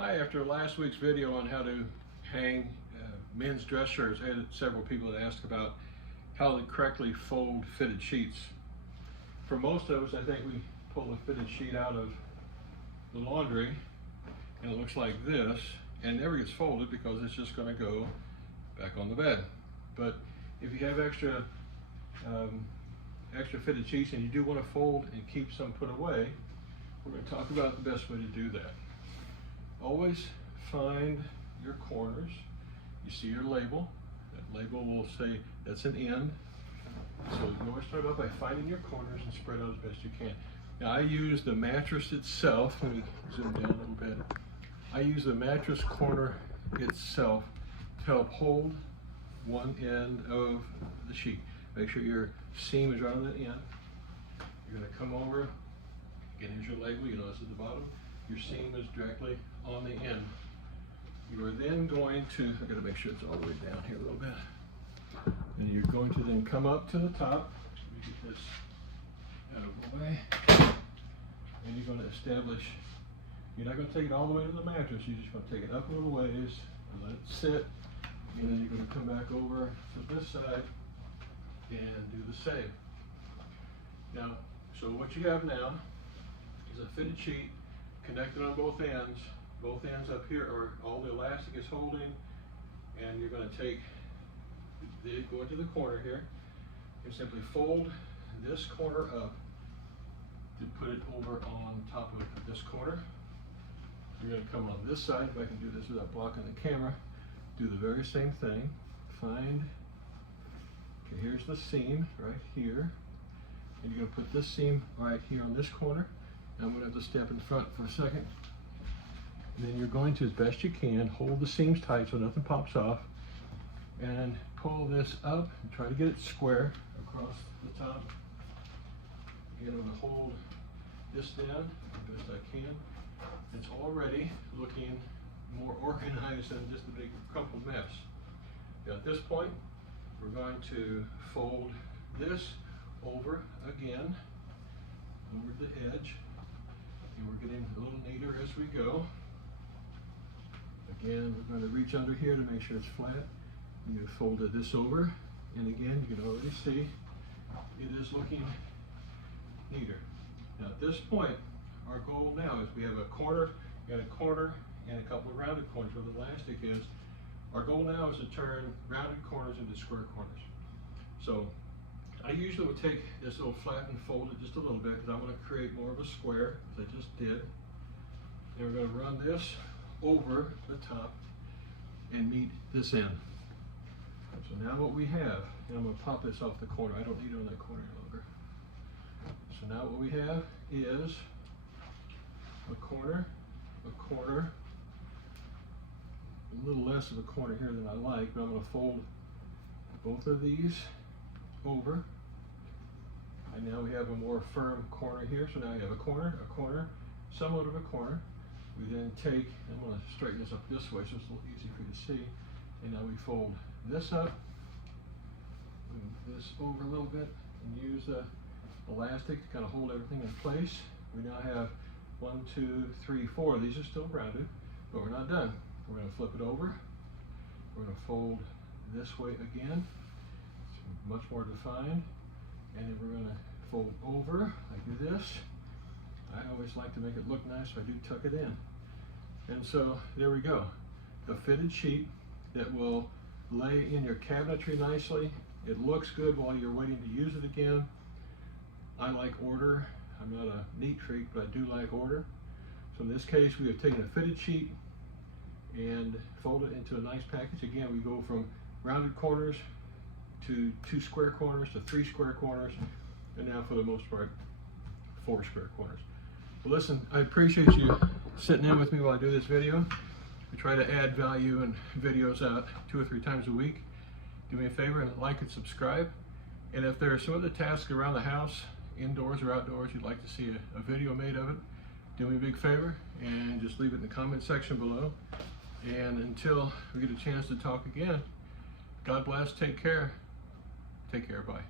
Hi, after last week's video on how to hang men's dress shirts, I had several people that asked about how to correctly fold fitted sheets. For most of us, I think we pull the fitted sheet out of the laundry and it looks like this and never gets folded because it's just going to go back on the bed. But if you have extra fitted sheets and you do want to fold and keep some put away, we're going to talk about the best way to do that. Always find your corners. You see your label. That label will say that's an end. So you always start out by finding your corners and spread out as best you can. Now I use the mattress itself. Let me zoom down a little bit. I use the mattress corner itself to help hold one end of the sheet. Make sure your seam is right on that end. You're going to come over. Again, here's your label. You notice at the bottom, your seam is directly on the end. You are then going to, I gotta make sure it's all the way down here a little bit. And you're going to then come up to the top. Let me get this out of the way. And you're going to establish, you're not going to take it all the way to the mattress, you're just going to take it up a little ways and let it sit. And then you're going to come back over to this side and do the same. Now, so what you have now is a fitted sheet connected on both ends. Both ends up here are all the elastic is holding, and you're going to take go into the corner here and simply fold this corner up to put it over on top of this corner. You're going to come on this side. If I can do this without blocking the camera, do the very same thing. Find, okay, here's the seam right here, and you're going to put this seam right here on this corner. I'm going to have to step in front for a second. And then you're going to, as best you can, hold the seams tight so nothing pops off. And pull this up and try to get it square across the top. Again, I'm going to hold this down as best I can. It's already looking more organized than just a big crumpled mess. Now at this point, we're going to fold this over again, over the edge. And we're getting a little neater as we go. Again, we're going to reach under here to make sure it's flat. You folded this over, and again, you can already see it is looking neater. Now at this point, our goal now is we have a corner, we got a corner and a couple of rounded corners where the elastic is. Our goal now is to turn rounded corners into square corners. So I usually would take this little flat and fold it just a little bit because I want to create more of a square, as I just did. And we're going to run this over the top and meet this end. So now what we have, and I'm going to pop this off the corner. I don't need it on that corner any longer. So now what we have is a corner, a little less of a corner here than I like, but I'm going to fold both of these over. And now we have a more firm corner here. So now we have a corner, somewhat of a corner. We then take, I'm going to straighten this up this way so it's a little easy for you to see. And now we fold this up, move this over a little bit, and use the elastic to kind of hold everything in place. We now have 1, 2, 3, 4. These are still rounded, but we're not done. We're going to flip it over. We're going to fold this way again. It's much more defined. And then we're going to fold over like this. I always like to make it look nice, so I do tuck it in. And so there we go. A fitted sheet that will lay in your cabinetry nicely. It looks good while you're waiting to use it again. I like order. I'm not a neat freak, but I do like order. So in this case, we have taken a fitted sheet and folded it into a nice package. Again, we go from rounded corners to 2 square corners to 3 square corners, and now for the most part, 4 square corners. Well, listen, I appreciate you sitting in with me while I do this video. We try to add value and videos out 2 or 3 times a week. Do me a favor and like and subscribe. And if there are some other tasks around the house, indoors or outdoors, you'd like to see a video made of it, do me a big favor and just leave it in the comment section below. And until we get a chance to talk again, God bless, take care. Take care, bye.